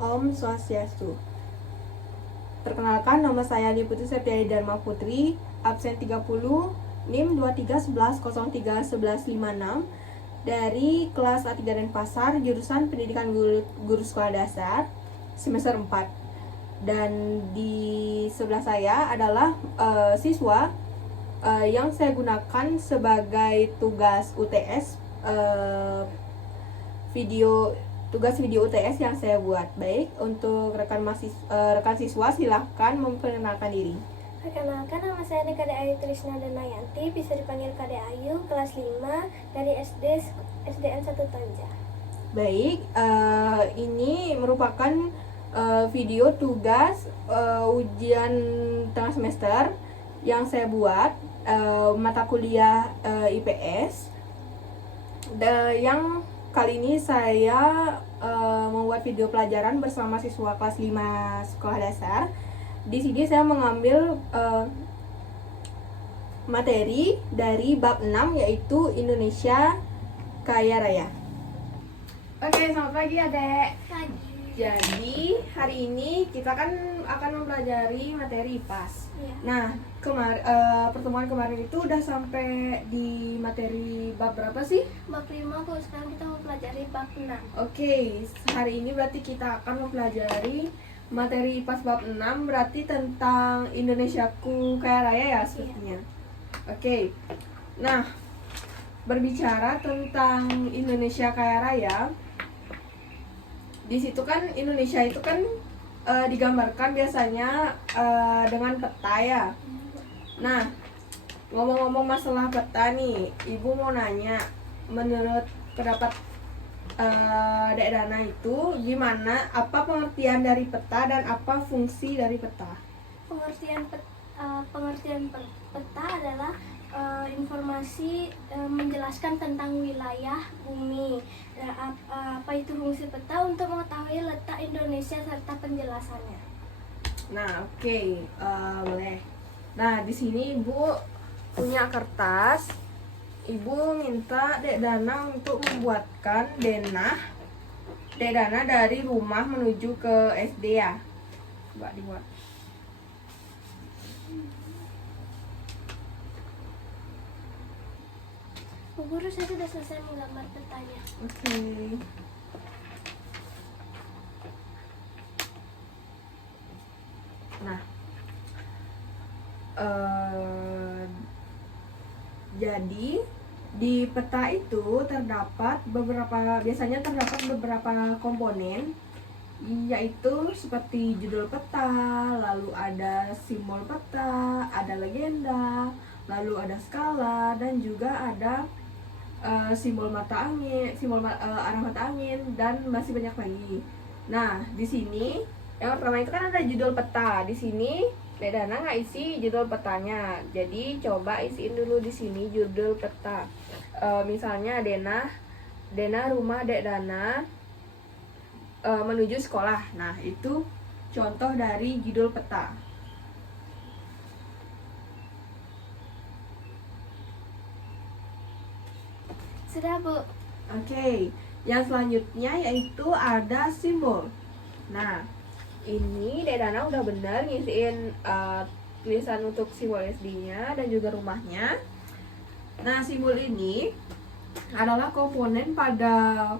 Om Swastiastu. Perkenalkan, nama saya Liputi Septiadi Dharma Putri, absen 30, NIM 2311031156 dari kelas A3 Denpasar, jurusan Pendidikan Guru Sekolah Dasar, semester 4. Dan di sebelah saya adalah siswa yang saya gunakan sebagai tugas UTS, tugas video UTS yang saya buat. Baik, untuk rekan siswa silahkan memperkenalkan diri. Perkenalkan, nama saya Kade Ayu Trisna Danayanti, bisa dipanggil Kade Ayu, kelas 5 dari SDN 1 Tanja. Baik, ini merupakan video tugas ujian tengah semester yang saya buat, mata kuliah IPS. Yang kali ini saya membuat video pelajaran bersama siswa kelas 5 sekolah dasar. Di sini saya mengambil materi dari bab 6, yaitu Indonesia Kaya Raya. Oke, selamat pagi Adek. Pagi. Jadi hari ini kita kan akan mempelajari materi IPAS. Iya. Nah, pertemuan kemarin itu udah sampai di materi bab berapa sih? Bab 5, kalau sekarang kita mau pelajari bab 6. Oke, hari ini berarti kita akan mempelajari materi IPAS bab 6, berarti tentang Indonesiaku Kaya Raya ya sepertinya. Oke. Nah, berbicara tentang Indonesia Kaya Raya, di situ kan Indonesia itu kan digambarkan biasanya dengan peta ya. Nah, ngomong-ngomong masalah peta nih, Ibu mau nanya, menurut pendapat Dek Dana itu gimana, apa pengertian dari peta dan apa fungsi dari peta? Pengertian peta adalah informasi menjelaskan tentang wilayah bumi. Apa itu fungsi peta? Untuk mengetahui letak Indonesia serta penjelasannya. Nah, oke, boleh. Nah, di sini Ibu punya kertas. Ibu minta Dek Dana untuk membuatkan denah Dek Dana dari rumah menuju ke SD ya. Coba dibuat. Bu Guru, saya sudah selesai menggambar petanya. Oke. Nah, jadi di peta itu biasanya terdapat beberapa komponen, yaitu seperti judul peta, lalu ada simbol peta, ada legenda, lalu ada skala, dan juga ada simbol mata angin, arah mata angin, dan masih banyak lagi. Nah, di sini yang pertama itu kan ada judul peta. Di sini Dek Dana nggak isi judul petanya, jadi coba isiin dulu di sini judul peta. Misalnya Dena rumah Dek Dana menuju sekolah. Nah, itu contoh dari judul peta. Sudah, Bu. Oke, yang selanjutnya yaitu ada simbol. Nah, ini Dek Dana udah bener ngisiin tulisan untuk simbol SD-nya dan juga rumahnya. Nah, simbol ini adalah komponen pada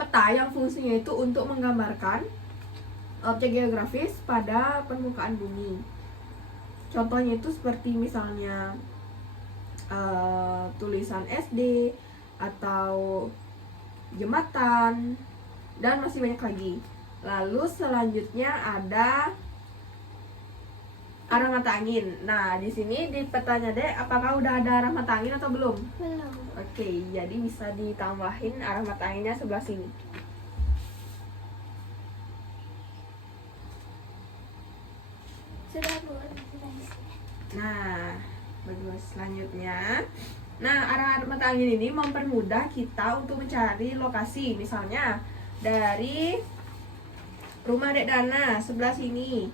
peta yang fungsinya itu untuk menggambarkan objek geografis pada permukaan bumi. Contohnya itu seperti misalnya tulisan SD atau jembatan, dan masih banyak lagi. Lalu selanjutnya ada arah mata angin. Nah, di sini di petanya Dek, apakah udah ada arah mata angin atau belum? Belum. Oke, jadi bisa ditambahin arah mata anginnya sebelah sini. Sudah, Bu. Sudah isi. Nah, bagus. Selanjutnya, nah, arah mata angin ini mempermudah kita untuk mencari lokasi. Misalnya dari rumah Dek Dana sebelah sini.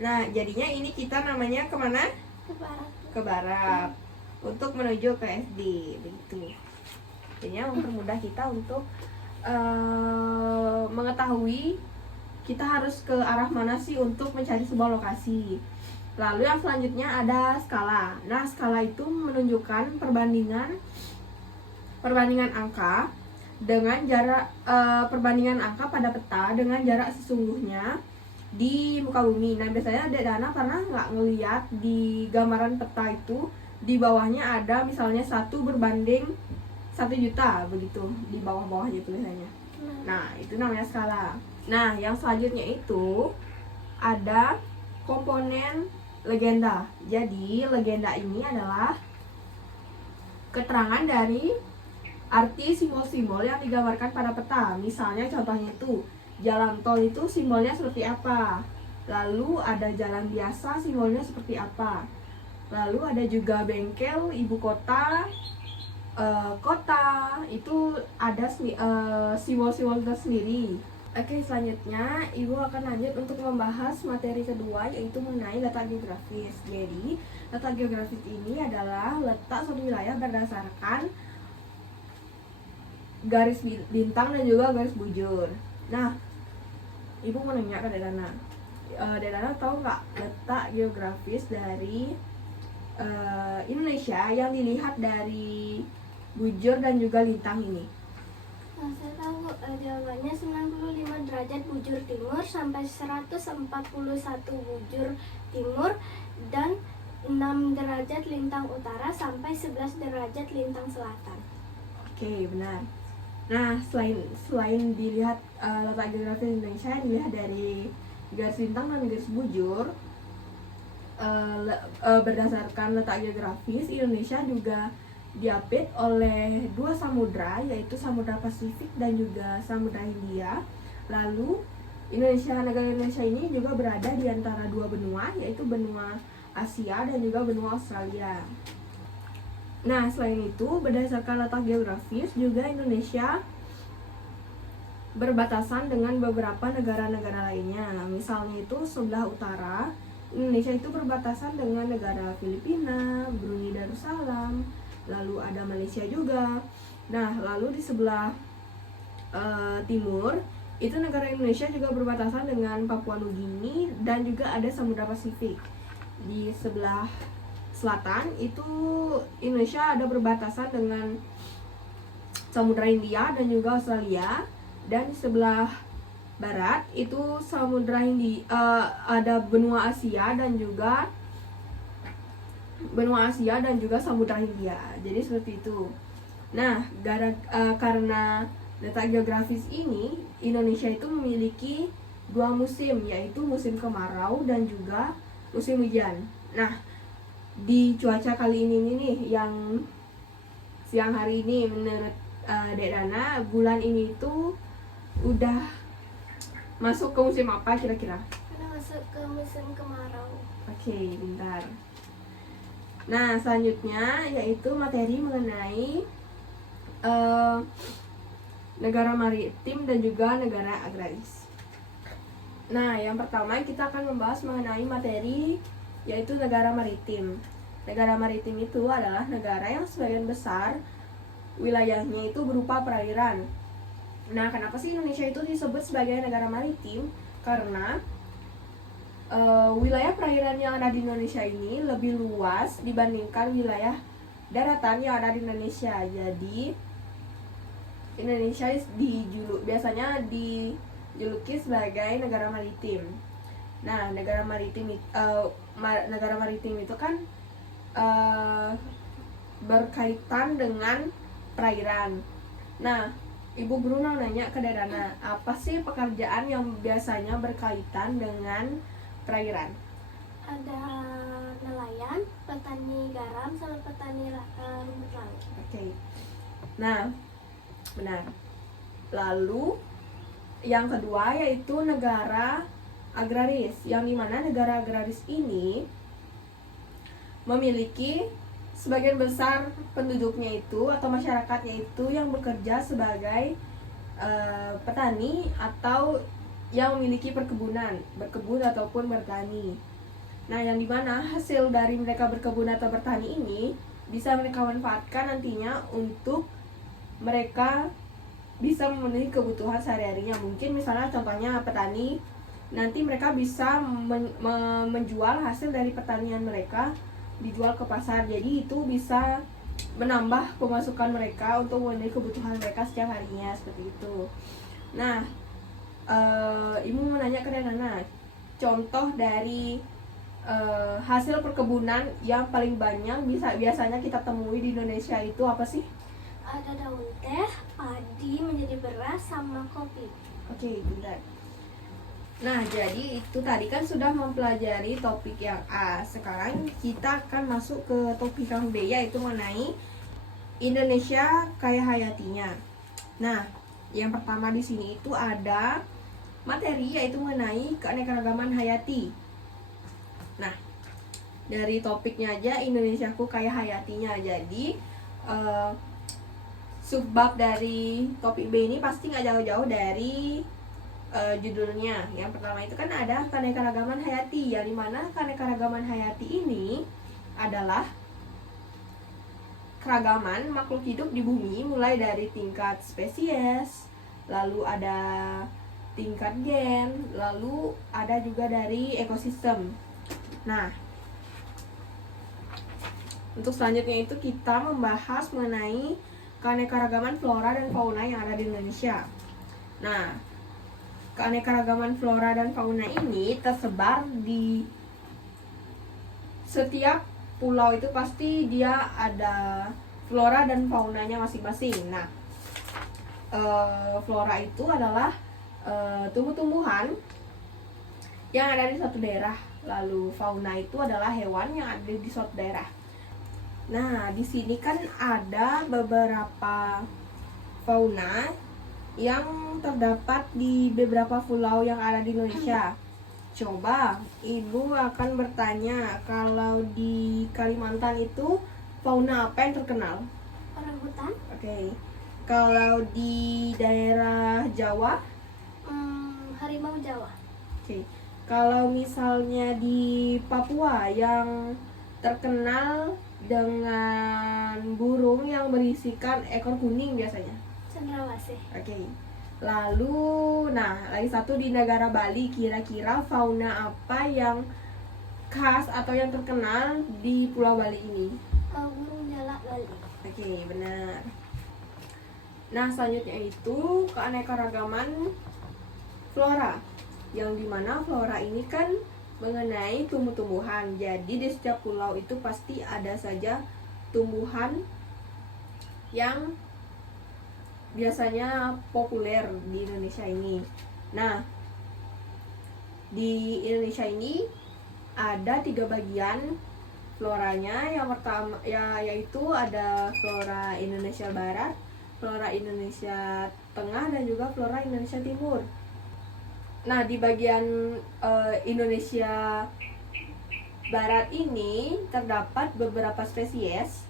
Nah, jadinya ini kita namanya kemana? Ke barat. Ke barat, untuk menuju ke SD, begitu. Jadinya mempermudah kita untuk mengetahui kita harus ke arah mana sih untuk mencari sebuah lokasi. Lalu yang selanjutnya ada skala. Nah, skala itu menunjukkan perbandingan angka dengan jarak perbandingan angka pada peta dengan jarak sesungguhnya di muka bumi. Nah, biasanya Dek Dana pernah nggak ngeliat di gambaran peta itu di bawahnya ada misalnya 1/1 juta begitu di bawah-bawahnya tulisannya. Nah, itu namanya skala. Nah, yang selanjutnya itu ada komponen legenda. Jadi, legenda ini adalah keterangan dari arti simbol-simbol yang digambarkan pada peta. Misalnya contohnya itu, jalan tol itu simbolnya seperti apa. Lalu ada jalan biasa simbolnya seperti apa. Lalu ada juga bengkel, ibu kota, kota, itu ada simbol-simbol tersendiri. Oke, selanjutnya Ibu akan lanjut untuk membahas materi kedua, yaitu mengenai letak geografis. Jadi, letak geografis ini adalah letak suatu wilayah berdasarkan garis bintang dan juga garis bujur. Nah, Ibu mau nanya ke Dek Dana. Dek Dana tahu nggak letak geografis dari Indonesia yang dilihat dari bujur dan juga lintang ini? Nah, saya tahu jawabannya 95 derajat bujur timur sampai 141 bujur timur dan 6 derajat lintang utara sampai 11 derajat lintang selatan. Oke, benar. Nah, selain dilihat letak geografis Indonesia dilihat dari garis lintang dan garis bujur, berdasarkan letak geografis Indonesia juga diapit oleh dua samudra, yaitu Samudra Pasifik dan juga Samudra Hindia. Lalu negara Indonesia ini juga berada di antara dua benua, yaitu benua Asia dan juga benua Australia. Nah, selain itu, berdasarkan letak geografis juga Indonesia berbatasan dengan beberapa negara-negara lainnya. Misalnya itu sebelah utara, Indonesia itu berbatasan dengan negara Filipina, Brunei Darussalam, lalu ada Malaysia juga. Nah, lalu di sebelah timur itu negara Indonesia juga berbatasan dengan Papua Nugini dan juga ada Samudra Pasifik. Di sebelah selatan itu Indonesia ada berbatasan dengan Samudra Hindia dan juga Australia. Dan di sebelah barat itu Samudra Hindia, ada benua Asia dan juga Samudra Hindia. Jadi seperti itu. Nah, karena letak geografis ini, Indonesia itu memiliki dua musim, yaitu musim kemarau dan juga musim hujan. Nah, di cuaca kali ini nih, yang siang hari ini, menurut Dek Dana, bulan ini itu udah masuk ke musim apa kira-kira? Udah masuk ke musim kemarau. Oke, bentar. Nah, selanjutnya yaitu materi mengenai negara maritim dan juga negara agraris. Nah, yang pertama kita akan membahas mengenai materi yaitu negara maritim. Negara maritim itu adalah negara yang sebagian besar wilayahnya itu berupa perairan. Nah, kenapa sih Indonesia itu disebut sebagai negara maritim? Karena wilayah perairan yang ada di Indonesia ini lebih luas dibandingkan wilayah daratan yang ada di Indonesia. Jadi Indonesia biasanya dijuluki sebagai negara maritim. Nah, negara maritim itu kan berkaitan dengan perairan. Nah, Ibu Bruno nanya ke Dek Dana, apa sih pekerjaan yang biasanya berkaitan dengan perairan? Ada nelayan, petani garam, sama petani rumput laut. Oke. Nah, benar. Lalu yang kedua yaitu negara agraris, yang dimana negara agraris ini memiliki sebagian besar penduduknya itu atau masyarakatnya itu yang bekerja sebagai petani atau yang memiliki berkebun ataupun bertani. Nah, yang dimana hasil dari mereka berkebun atau bertani ini bisa mereka manfaatkan nantinya untuk mereka bisa memenuhi kebutuhan sehari-harinya. Mungkin misalnya contohnya petani, nanti mereka bisa menjual hasil dari pertanian mereka, dijual ke pasar. Jadi itu bisa menambah pemasukan mereka untuk memenuhi kebutuhan mereka setiap harinya, seperti itu. Nah, Ibu mau nanya ke Nana, contoh dari hasil perkebunan yang paling banyak biasanya kita temui di Indonesia itu apa sih? Ada daun teh, padi menjadi beras, sama kopi. Oke, bentar. Nah, jadi itu tadi kan sudah mempelajari topik yang A. Sekarang kita akan masuk ke topik yang B, yaitu mengenai Indonesia kaya hayatinya. Nah, yang pertama di sini itu ada materi, yaitu mengenai keanekaragaman hayati. Nah, dari topiknya aja Indonesiaku kaya hayatinya. Jadi subbab dari topik B ini pasti nggak jauh-jauh dari judulnya. Yang pertama itu kan ada keanekaragaman hayati, yang dimana keanekaragaman hayati ini adalah keragaman makhluk hidup di bumi, mulai dari tingkat spesies, lalu ada tingkat gen, lalu ada juga dari ekosistem. Nah, untuk selanjutnya itu kita membahas mengenai keanekaragaman flora dan fauna yang ada di Indonesia. Nah, keanekaragaman flora dan fauna ini tersebar di setiap pulau, itu pasti dia ada flora dan faunanya masing-masing. Nah, flora itu adalah tumbuh-tumbuhan yang ada di suatu daerah. Lalu fauna itu adalah hewan yang ada di suatu daerah. Nah, di sini kan ada beberapa fauna yang terdapat di beberapa pulau yang ada di Indonesia. Coba Ibu akan bertanya, kalau di Kalimantan itu fauna apa yang terkenal? Orangutan. Oke. Kalau di daerah Jawa? Harimau Jawa. Oke. Kalau misalnya di Papua yang terkenal dengan burung yang berisikan ekor kuning biasanya? Cendrawasih. Oke. Lalu, nah, lagi satu di negara Bali, kira-kira fauna apa yang khas atau yang terkenal di Pulau Bali ini? Burung jalak Bali. Oke, benar. Nah, selanjutnya itu keanekaragaman flora, yang dimana flora ini kan mengenai tumbuh-tumbuhan. Jadi di setiap pulau itu pasti ada saja tumbuhan yang biasanya populer di Indonesia ini. Nah, di Indonesia ini ada 3 bagian floranya. Yang pertama yaitu ada flora Indonesia Barat, flora Indonesia Tengah, dan juga flora Indonesia Timur. Nah, di bagian Indonesia Barat ini terdapat beberapa spesies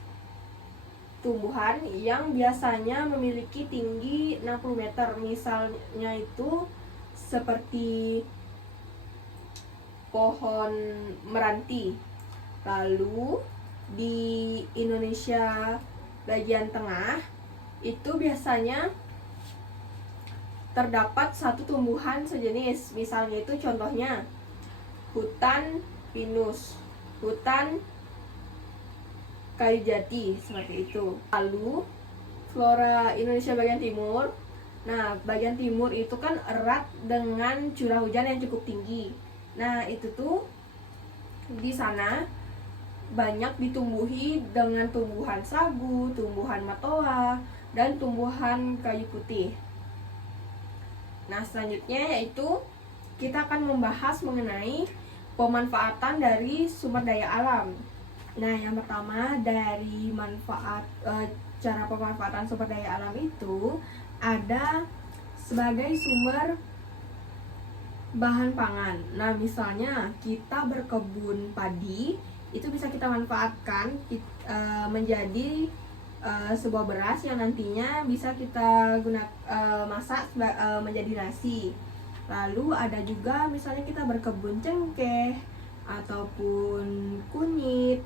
tumbuhan yang biasanya memiliki tinggi 60 meter. Misalnya itu seperti pohon meranti. Lalu di Indonesia bagian tengah itu biasanya terdapat satu tumbuhan sejenis. Misalnya itu contohnya hutan pinus, hutan kayu jati, seperti itu. Lalu flora Indonesia bagian timur. Nah, bagian timur itu kan erat dengan curah hujan yang cukup tinggi. Nah, itu tuh di sana banyak ditumbuhi dengan tumbuhan sagu, tumbuhan matoa, dan tumbuhan kayu putih. Nah, selanjutnya yaitu kita akan membahas mengenai pemanfaatan dari sumber daya alam. Nah, yang pertama dari cara pemanfaatan sumber daya alam itu ada sebagai sumber bahan pangan. Nah, misalnya kita berkebun padi, itu bisa kita manfaatkan menjadi sebuah beras yang nantinya bisa kita masak menjadi nasi. Lalu ada juga misalnya kita berkebun cengkeh ataupun kunyit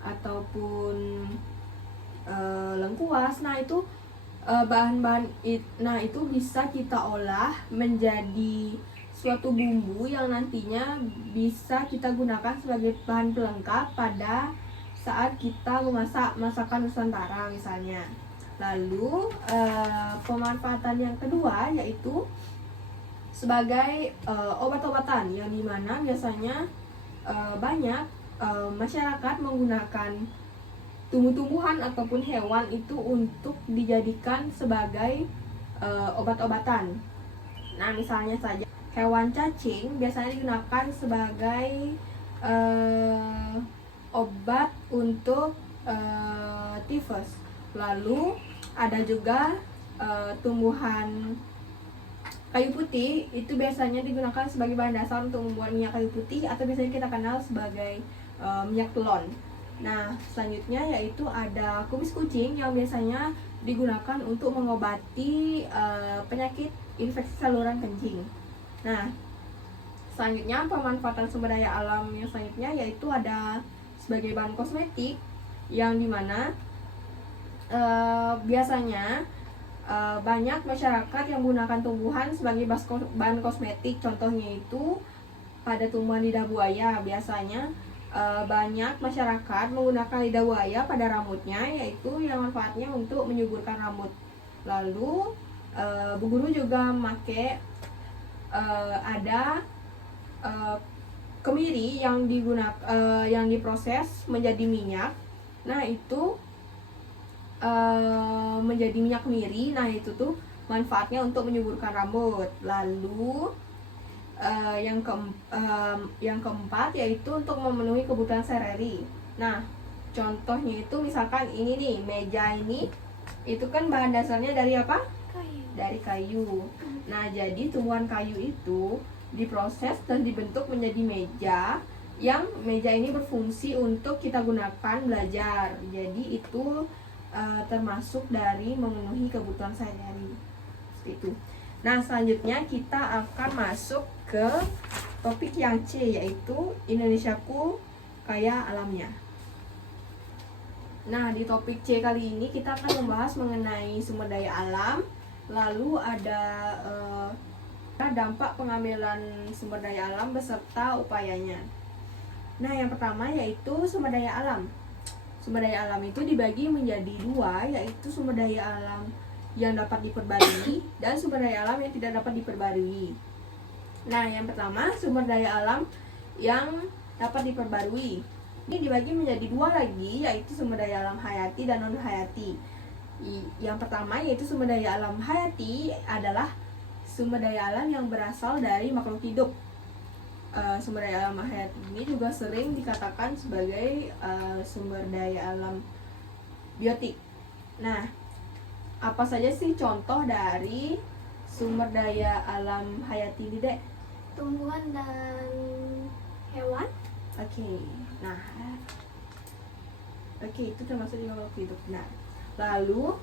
ataupun lengkuas. Nah, itu nah itu bisa kita olah menjadi suatu bumbu yang nantinya bisa kita gunakan sebagai bahan pelengkap pada saat kita memasak masakan Nusantara misalnya. Lalu pemanfaatan yang kedua yaitu sebagai obat-obatan, yang dimana biasanya banyak masyarakat menggunakan tumbuh-tumbuhan ataupun hewan itu untuk dijadikan sebagai obat-obatan. Nah, misalnya saja hewan cacing biasanya digunakan sebagai obat untuk tifus. Lalu ada juga tumbuhan kayu putih, itu biasanya digunakan sebagai bahan dasar untuk membuat minyak kayu putih atau biasanya kita kenal sebagai minyak telon. Nah, selanjutnya yaitu ada kumis kucing yang biasanya digunakan untuk mengobati penyakit infeksi saluran kencing. Nah, selanjutnya pemanfaatan sumber daya alam yang selanjutnya yaitu ada sebagai bahan kosmetik, yang dimana biasanya banyak masyarakat yang menggunakan tumbuhan sebagai bahan kosmetik. Contohnya itu pada tumbuhan lidah buaya, biasanya banyak masyarakat menggunakan lidah buaya pada rambutnya, yaitu yang manfaatnya untuk menyuburkan rambut. Lalu Bu Guru juga memakai ada kemiri yang yang diproses menjadi minyak. Nah, itu menjadi minyak kemiri. Nah, itu tuh manfaatnya untuk menyuburkan rambut. Lalu yang keempat yaitu untuk memenuhi kebutuhan sehari-hari. Nah, contohnya itu misalkan ini nih, meja ini itu kan bahan dasarnya dari apa? Kayu. Dari kayu. Nah, jadi tumbuhan kayu itu diproses dan dibentuk menjadi meja, yang meja ini berfungsi untuk kita gunakan belajar. Jadi itu termasuk dari memenuhi kebutuhan sehari-hari. Seperti itu. Nah, selanjutnya kita akan masuk ke topik yang C, yaitu Indonesiaku kaya alamnya. Nah, di topik C kali ini kita akan membahas mengenai sumber daya alam. Lalu ada dampak pengambilan sumber daya alam beserta upayanya. Nah, yang pertama yaitu sumber daya alam. Sumber daya alam itu dibagi menjadi dua, yaitu sumber daya alam yang dapat diperbarui dan sumber daya alam yang tidak dapat diperbarui. Nah, yang pertama sumber daya alam yang dapat diperbarui. Ini dibagi menjadi dua lagi, yaitu sumber daya alam hayati dan non hayati. Yang pertama yaitu sumber daya alam hayati adalah sumber daya alam yang berasal dari makhluk hidup. Sumber daya alam hayati ini juga sering dikatakan sebagai sumber daya alam biotik. Nah, apa saja sih contoh dari sumber daya alam hayati ini, Dek? Tumbuhan dan hewan. Oke. Nah, itu termasuk juga makhluk hidup. Nah, lalu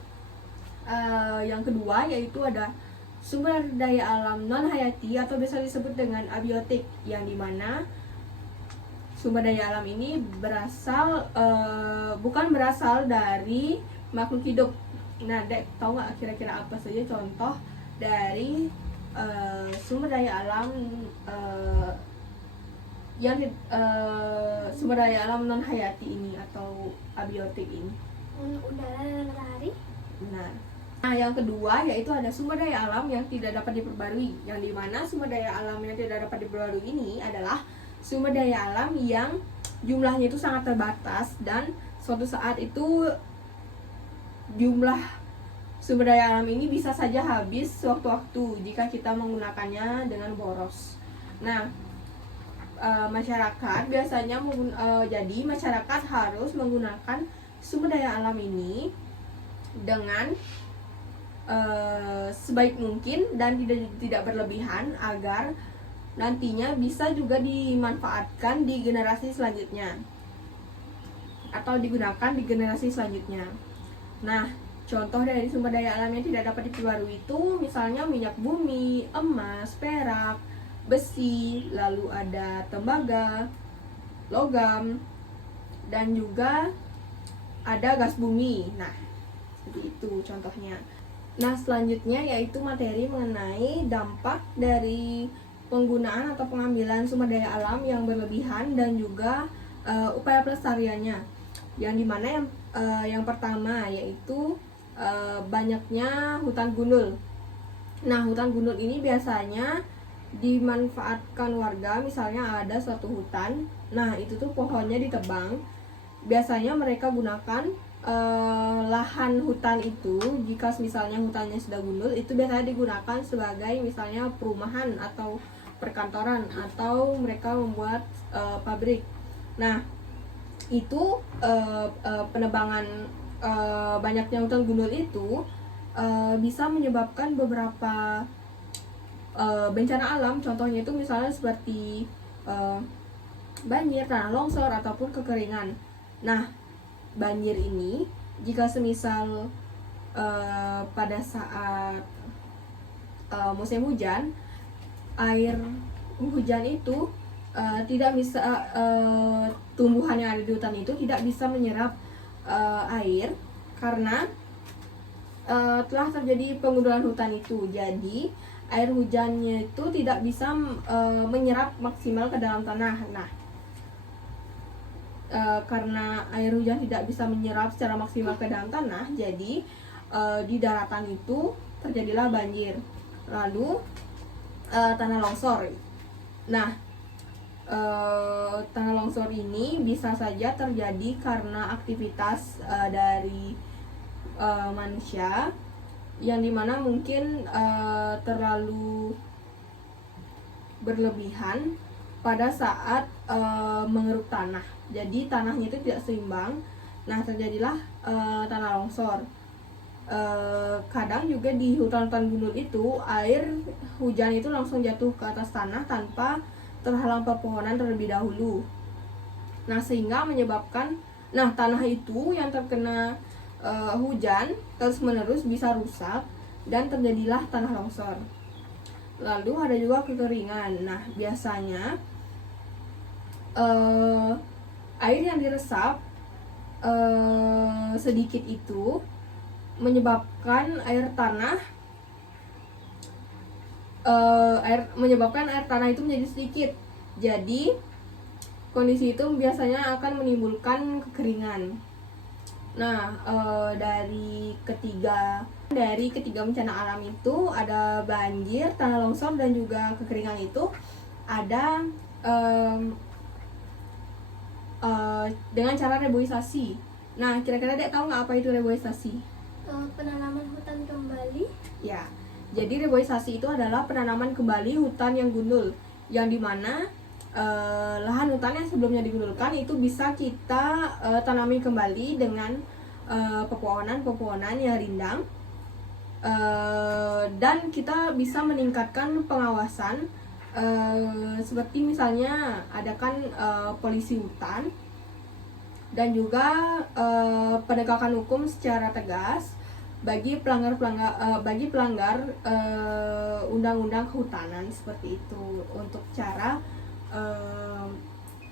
yang kedua yaitu ada sumber daya alam non hayati atau biasa disebut dengan abiotik, yang dimana sumber daya alam ini bukan berasal dari makhluk hidup. Nah, Dek, tahu nggak kira-kira apa saja contoh dari sumber daya alam sumber daya alam non hayati ini atau abiotik ini? Udara dan matahari. Nah, yang kedua yaitu ada sumber daya alam yang tidak dapat diperbarui, yang dimana sumber daya alam yang tidak dapat diperbarui ini adalah sumber daya alam yang jumlahnya itu sangat terbatas dan suatu saat itu jumlah sumber daya alam ini bisa saja habis sewaktu-waktu jika kita menggunakannya dengan boros. Nah, masyarakat biasanya jadi masyarakat harus menggunakan sumber daya alam ini dengan sebaik mungkin dan tidak berlebihan, agar nantinya bisa juga dimanfaatkan di generasi selanjutnya atau digunakan di generasi selanjutnya. Nah, contoh dari sumber daya alam yang tidak dapat diperbarui itu misalnya minyak bumi, emas, perak, besi, lalu ada tembaga, logam, dan juga ada gas bumi. Nah, seperti itu contohnya. Nah, selanjutnya yaitu materi mengenai dampak dari penggunaan atau pengambilan sumber daya alam yang berlebihan dan juga upaya pelestariannya. Yang dimana yang pertama yaitu banyaknya hutan gundul. Nah, hutan gundul ini biasanya dimanfaatkan warga, misalnya ada suatu hutan. Nah, itu tuh pohonnya ditebang. Biasanya mereka gunakan lahan hutan itu, jika misalnya hutannya sudah gundul, itu biasanya digunakan sebagai misalnya perumahan atau perkantoran, atau mereka membuat pabrik. Nah, itu penebangan banyaknya hutan gundul itu bisa menyebabkan beberapa bencana alam. Contohnya itu misalnya seperti banjir, tanah longsor, ataupun kekeringan. Nah, banjir ini jika semisal pada saat musim hujan, air hujan itu tidak bisa tumbuhan yang ada di hutan itu tidak bisa menyerap air karena telah terjadi pengundulan hutan itu. Jadi air hujannya itu tidak bisa menyerap maksimal ke dalam tanah. Nah, karena air hujan tidak bisa menyerap secara maksimal ke dalam tanah, jadi di daratan itu terjadilah banjir. Lalu tanah longsor. Nah, tanah longsor ini bisa saja terjadi karena aktivitas dari manusia, yang dimana mungkin terlalu berlebihan pada saat mengeruk tanah. Jadi tanahnya itu tidak seimbang. Nah, terjadilah tanah longsor. Kadang juga di hutan-hutan gundul itu air hujan itu langsung jatuh ke atas tanah tanpa terhalang pepohonan terlebih dahulu. Nah, sehingga menyebabkan tanah itu yang terkena hujan terus-menerus bisa rusak dan terjadilah tanah longsor. Lalu ada juga kekeringan. Nah, biasanya air yang diresap sedikit itu menyebabkan air tanah itu menjadi sedikit. Jadi kondisi itu biasanya akan menimbulkan kekeringan. Nah, dari ketiga bencana alam itu ada banjir, tanah longsor, dan juga kekeringan itu ada dengan cara reboisasi. Nah, kira-kira Dek tahu nggak apa itu reboisasi? Penanaman hutan kembali. Ya, jadi reboisasi itu adalah penanaman kembali hutan yang gundul, yang dimana lahan hutan yang sebelumnya digundulkan itu bisa kita tanami kembali dengan pepohonan yang rindang, dan kita bisa meningkatkan pengawasan, seperti misalnya adakan polisi hutan, dan juga penegakan hukum secara tegas bagi pelanggar undang-undang kehutanan, seperti itu untuk cara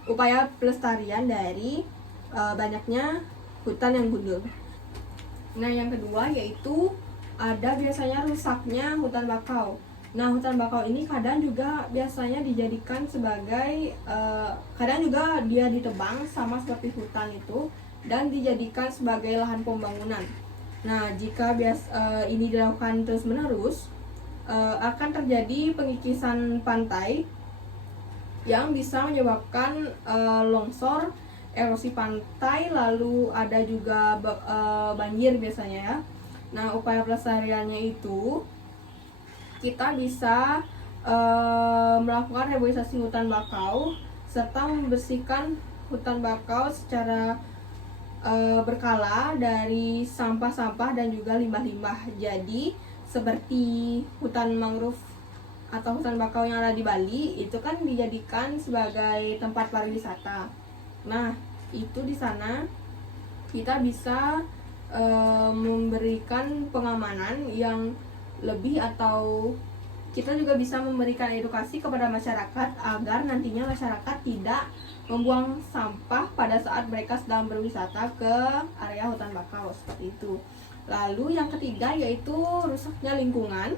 upaya pelestarian dari banyaknya hutan yang gundul. Nah, yang kedua yaitu ada biasanya rusaknya hutan bakau. Nah, hutan bakau ini kadang juga biasanya dijadikan sebagai kadang juga dia ditebang sama seperti hutan itu dan dijadikan sebagai lahan pembangunan. Nah, jika ini dilakukan terus-menerus, akan terjadi pengikisan pantai yang bisa menyebabkan longsor, erosi pantai, lalu ada juga banjir biasanya ya. Nah, upaya pelestariannya itu kita bisa melakukan reboisasi hutan bakau serta membersihkan hutan bakau secara berkala dari sampah-sampah dan juga limbah-limbah. Jadi seperti hutan mangrove atau hutan bakau yang ada di Bali itu kan dijadikan sebagai tempat pariwisata. Nah, itu di sana kita bisa memberikan pengamanan yang lebih, atau kita juga bisa memberikan edukasi kepada masyarakat agar nantinya masyarakat tidak membuang sampah pada saat mereka sedang berwisata ke area hutan bakau, seperti itu. Lalu yang ketiga yaitu rusaknya lingkungan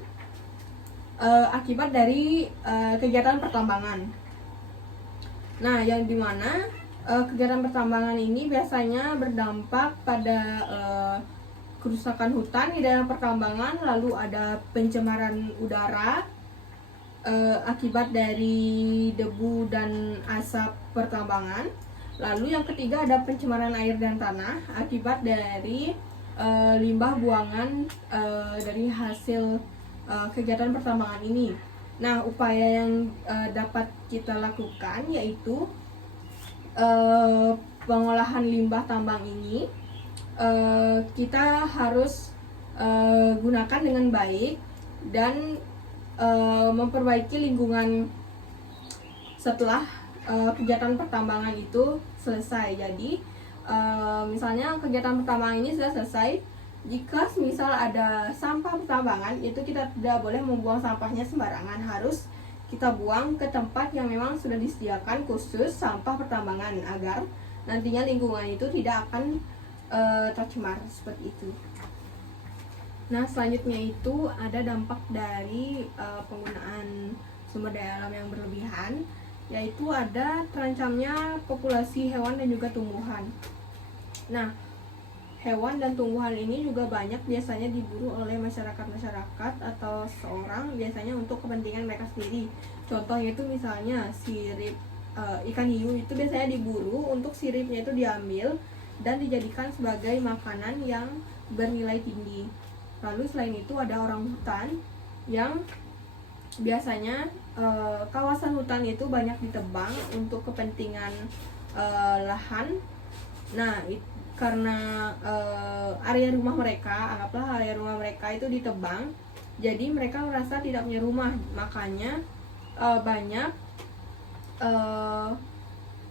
akibat dari kegiatan pertambangan. Nah, yang dimana kegiatan pertambangan ini biasanya berdampak pada kerusakan hutan di daerah pertambangan, lalu ada pencemaran udara akibat dari debu dan asap pertambangan. Lalu yang ketiga ada pencemaran air dan tanah akibat dari limbah buangan dari hasil kegiatan pertambangan ini. Nah, upaya yang dapat kita lakukan yaitu pengolahan limbah tambang ini kita harus gunakan dengan baik dan memperbaiki lingkungan setelah kegiatan pertambangan itu selesai. Jadi misalnya kegiatan pertambangan ini sudah selesai, jika misal ada sampah pertambangan itu kita tidak boleh membuang sampahnya sembarangan, harus kita buang ke tempat yang memang sudah disediakan khusus sampah pertambangan agar nantinya lingkungan itu tidak akan tercemar seperti itu. Nah, selanjutnya itu ada dampak dari penggunaan sumber daya alam yang berlebihan, yaitu ada terancamnya populasi hewan dan juga tumbuhan. Nah, hewan dan tumbuhan ini juga banyak biasanya diburu oleh masyarakat atau seorang biasanya untuk kepentingan mereka sendiri. Contohnya itu misalnya sirip ikan hiu itu biasanya diburu untuk siripnya itu diambil dan dijadikan sebagai makanan yang bernilai tinggi. Lalu selain itu ada orang hutan yang biasanya kawasan hutan itu banyak ditebang untuk kepentingan lahan. Nah, karena area rumah mereka, anggaplah area rumah mereka itu ditebang, jadi mereka merasa tidak punya rumah, makanya banyak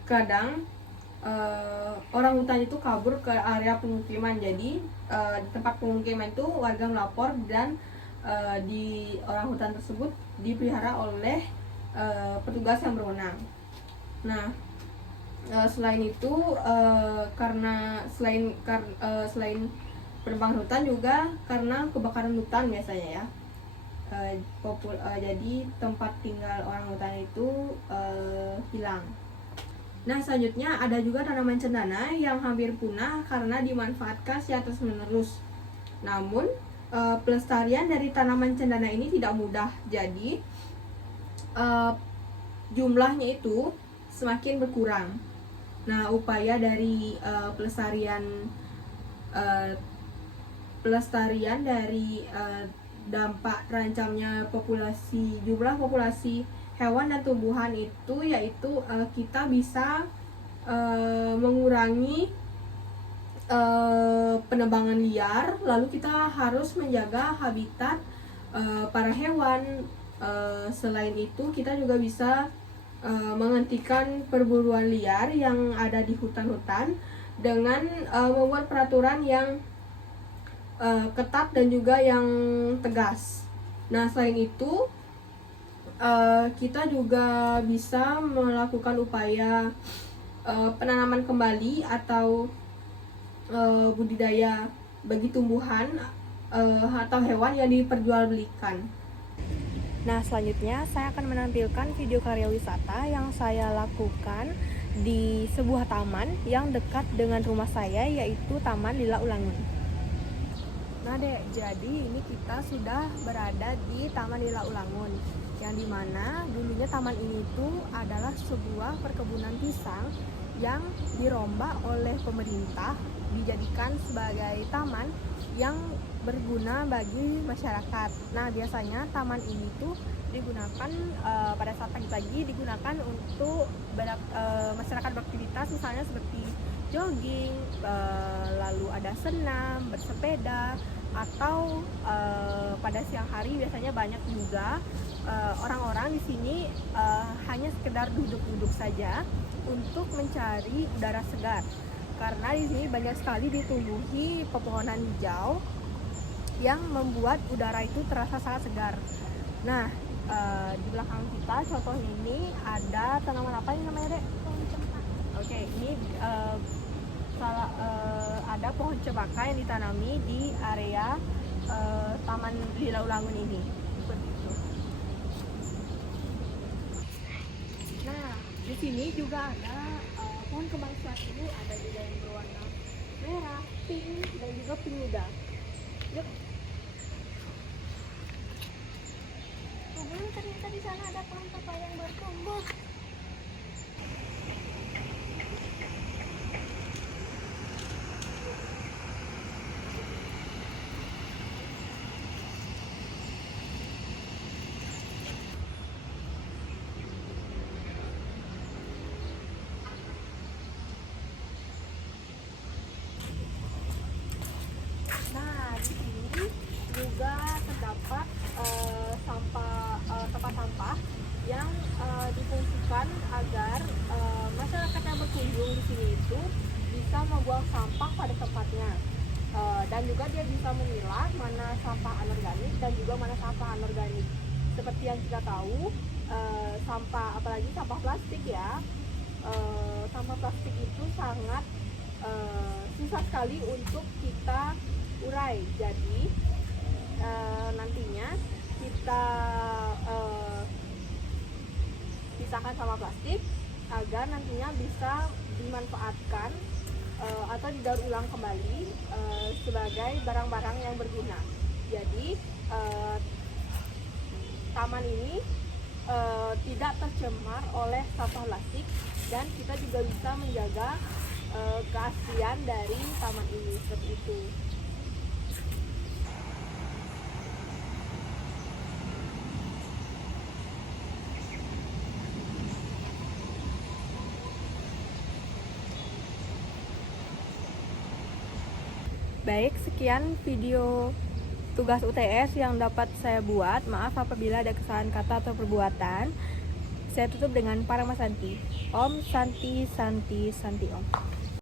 kadang orang hutan itu kabur ke area pemukiman. Jadi di tempat pemukiman itu warga melapor dan di orang hutan tersebut dipelihara oleh petugas yang berwenang. Nah, selain itu karena selain penebangan hutan juga karena kebakaran hutan biasanya ya, jadi tempat tinggal orang hutan itu hilang. Nah, selanjutnya ada juga tanaman cendana yang hampir punah karena dimanfaatkan secara terus-menerus. Namun pelestarian dari tanaman cendana ini tidak mudah, jadi jumlahnya itu semakin berkurang. Nah, upaya dari pelestarian dari dampak terancamnya jumlah populasi hewan dan tumbuhan itu yaitu kita bisa mengurangi penebangan liar, lalu kita harus menjaga habitat para hewan. Selain itu kita juga bisa menghentikan perburuan liar yang ada di hutan-hutan dengan membuat peraturan yang ketat dan juga yang tegas. Nah, selain itu kita juga bisa melakukan upaya penanaman kembali atau budidaya bagi tumbuhan atau hewan yang diperjualbelikan. Nah, selanjutnya saya akan menampilkan video karya wisata yang saya lakukan di sebuah taman yang dekat dengan rumah saya, yaitu Taman Lila Ulangun. Nah, Dek, jadi ini kita sudah berada di Taman Lila Ulangun, yang dimana dulunya taman ini itu adalah sebuah perkebunan pisang yang dirombak oleh pemerintah dijadikan sebagai taman yang berguna bagi masyarakat. Nah, biasanya taman ini tuh digunakan pada saat pagi-pagi digunakan untuk masyarakat beraktivitas, misalnya seperti jogging, lalu ada senam, bersepeda, atau pada siang hari biasanya banyak juga orang-orang di sini hanya sekedar duduk-duduk saja untuk mencari udara segar, karena di sini banyak sekali ditumbuhi pepohonan hijau yang membuat udara itu terasa sangat segar. Nah, di belakang kita contoh ini ada tanaman apa ini namanya, Dek? Pohon cempa. Oke, ini ada pohon cempaka yang ditanami di area Taman Lila Ulangun ini. Seperti itu. Nah, di sini juga ada pohon kembang sepatu, ada juga yang berwarna merah, pink, dan juga pink muda. Yuk. Ternyata di sana ada pohon pepaya yang bertumbuh. Nah, di sini juga terdapat tempat sampah yang difungsikan agar masyarakat yang berkunjung di sini itu bisa membuang sampah pada tempatnya. Dan juga dia bisa memilah mana sampah anorganik dan juga mana sampah anorganik. Seperti yang kita tahu, sampah, apalagi sampah plastik ya, sampah plastik itu sangat susah sekali untuk kita urai. Jadi nantinya kita pisahkan sampah plastik agar nantinya bisa dimanfaatkan atau didaur ulang kembali sebagai barang-barang yang berguna. Jadi taman ini tidak tercemar oleh sampah plastik, dan kita juga bisa menjaga keaslian dari taman ini, seperti itu. Baik, sekian video tugas UTS yang dapat saya buat. Maaf apabila ada kesalahan kata atau perbuatan. Saya tutup dengan Paramasanti. Om Santi Santi Santi Om.